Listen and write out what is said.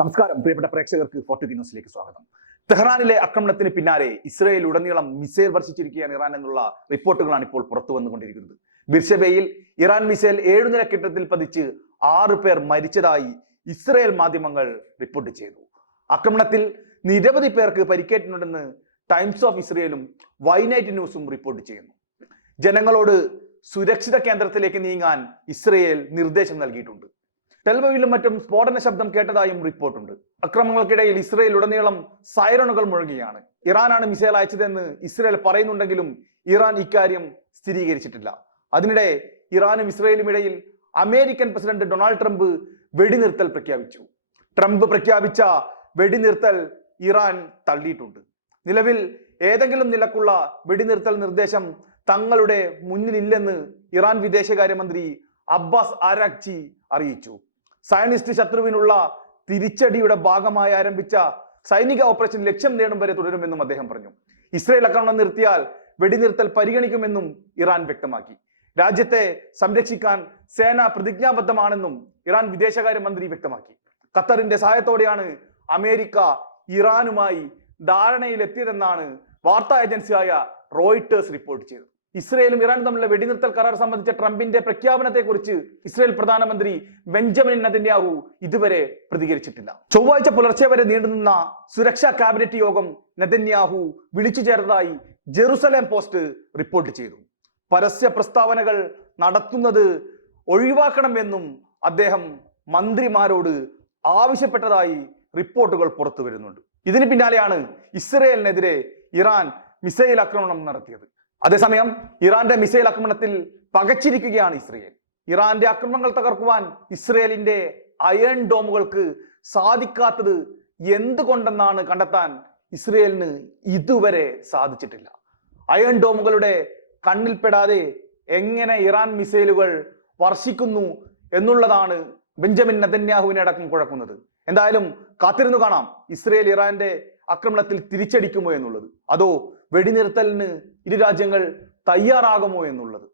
നമസ്കാരം. പ്രിയപ്പെട്ട പ്രേക്ഷകർക്ക് ഫോർട്ടി ന്യൂസിലേക്ക് സ്വാഗതം. തെഹ്റാനിലെ ആക്രമണത്തിന് പിന്നാലെ ഇസ്രയേൽ ഉടനീളം മിസൈൽ വർഷിച്ചിരിക്കുകയാണ് ഇറാൻ എന്നുള്ള റിപ്പോർട്ടുകളാണ് ഇപ്പോൾ പുറത്തു വന്നുകൊണ്ടിരിക്കുന്നത്. ബിർഷബയിൽ ഇറാൻ മിസൈൽ ഏഴുനില കെട്ടിടത്തിൽ പതിച്ച് ആറ് പേർ മരിച്ചതായി ഇസ്രയേൽ മാധ്യമങ്ങൾ റിപ്പോർട്ട് ചെയ്തു. ആക്രമണത്തിൽ നിരവധി പേർക്ക് പരിക്കേറ്റിട്ടുണ്ടെന്ന് ടൈംസ് ഓഫ് ഇസ്രയേലും വൈനൈറ്റ് ന്യൂസും റിപ്പോർട്ട് ചെയ്യുന്നു. ജനങ്ങളോട് സുരക്ഷിത കേന്ദ്രത്തിലേക്ക് നീങ്ങാൻ ഇസ്രയേൽ നിർദ്ദേശം നൽകിയിട്ടുണ്ട്. ടെൽവവിലും മറ്റും സ്ഫോടന ശബ്ദം കേട്ടതായും റിപ്പോർട്ടുണ്ട് അക്രമങ്ങൾക്കിടയിൽ ഇസ്രയേൽ ഉടനീളം സൈറണുകൾ മുഴങ്ങുകയാണ് ഇറാനാണ് മിസൈൽ അയച്ചതെന്ന് ഇസ്രയേൽ പറയുന്നുണ്ടെങ്കിലും ഇറാൻ ഇക്കാര്യം സ്ഥിരീകരിച്ചിട്ടില്ല. അതിനിടെ ഇറാനും ഇസ്രയേലും ഇടയിൽ അമേരിക്കൻ പ്രസിഡന്റ് ഡൊണാൾഡ് ട്രംപ് വെടിനിർത്തൽ പ്രഖ്യാപിച്ചു. ട്രംപ് പ്രഖ്യാപിച്ച വെടിനിർത്തൽ ഇറാൻ തള്ളിയിട്ടുണ്ട്. നിലവിൽ ഏതെങ്കിലും നിലക്കുള്ള വെടിനിർത്തൽ നിർദ്ദേശം തങ്ങളുടെ മുന്നിലില്ലെന്ന് ഇറാൻ വിദേശകാര്യമന്ത്രി അബ്ബാസ് ആരാക്ചി അറിയിച്ചു. സയനിസ്റ്റ് ശത്രുവിനുള്ള തിരിച്ചടിയുടെ ഭാഗമായി ആരംഭിച്ച സൈനിക ഓപ്പറേഷൻ ലക്ഷ്യം നേടും വരെ തുടരുമെന്നും അദ്ദേഹം പറഞ്ഞു. ഇസ്രയേൽ ആക്രമണം നിർത്തിയാൽ വെടിനിർത്തൽ പരിഗണിക്കുമെന്നും ഇറാൻ വ്യക്തമാക്കി. രാജ്യത്തെ സംരക്ഷിക്കാൻ സേന പ്രതിജ്ഞാബദ്ധമാണെന്നും ഇറാൻ വിദേശകാര്യമന്ത്രി വ്യക്തമാക്കി. ഖത്തറിന്റെ സഹായത്തോടെയാണ് അമേരിക്ക ഇറാനുമായി ധാരണയിലെത്തിയതെന്നാണ് വാർത്താ ഏജൻസിയായ റോയിട്ടേഴ്സ് റിപ്പോർട്ട് ചെയ്തത് ഇസ്രയേലും ഇറാനും തമ്മിലുള്ള വെടിനിർത്തൽ കരാർ സംബന്ധിച്ച ട്രംപിന്റെ പ്രഖ്യാപനത്തെക്കുറിച്ച് ഇസ്രയേൽ പ്രധാനമന്ത്രി ബെഞ്ചമിൻ നെതന്യാഹു ഇതുവരെ പ്രതികരിച്ചിട്ടില്ല. ചൊവ്വാഴ്ച പുലർച്ചെ വരെ നീണ്ടുനിന്ന സുരക്ഷാ ക്യാബിനറ്റ് യോഗം നെതന്യാഹു വിളിച്ചു ചേർന്നതായി ജെറുസലേം പോസ്റ്റ് റിപ്പോർട്ട് ചെയ്തു. പരസ്യ പ്രസ്താവനകൾ നടത്തുന്നത് ഒഴിവാക്കണമെന്നും അദ്ദേഹം മന്ത്രിമാരോട് ആവശ്യപ്പെട്ടതായി റിപ്പോർട്ടുകൾ പുറത്തു വരുന്നുണ്ട് ഇതിന് പിന്നാലെയാണ് ഇസ്രയേലിനെതിരെ ഇറാൻ മിസൈൽ ആക്രമണം നടത്തിയത്. അതേസമയം ഇറാന്റെ മിസൈൽ ആക്രമണത്തിൽ പകച്ചിരിക്കുകയാണ് ഇസ്രയേൽ. ഇറാന്റെ ആക്രമണങ്ങൾ തകർക്കുവാൻ ഇസ്രയേലിന്റെ അയൺ ഡോമുകൾക്ക് സാധിക്കാത്തത് എന്തുകൊണ്ടെന്നാണ് കണ്ടെത്താൻ ഇസ്രയേലിന് ഇതുവരെ സാധിച്ചിട്ടില്ല. അയൺ ഡോമുകളുടെ കണ്ണിൽപ്പെടാതെ എങ്ങനെ ഇറാൻ മിസൈലുകൾ വർഷിക്കുന്നു എന്നുള്ളതാണ് ബെഞ്ചമിൻ നദന്യാഹുവിനെ അടക്കം കുഴക്കുന്നത്. എന്തായാലും കാത്തിരുന്നു കാണാം ഇസ്രയേൽ ഇറാന്റെ ആക്രമണത്തിൽ തിരിച്ചടിക്കുമോ എന്നുള്ളത്. അതോ വെടിനിർത്തലിന് ഇരു രാജ്യങ്ങൾ തയ്യാറാകുമോ എന്നുള്ളത്.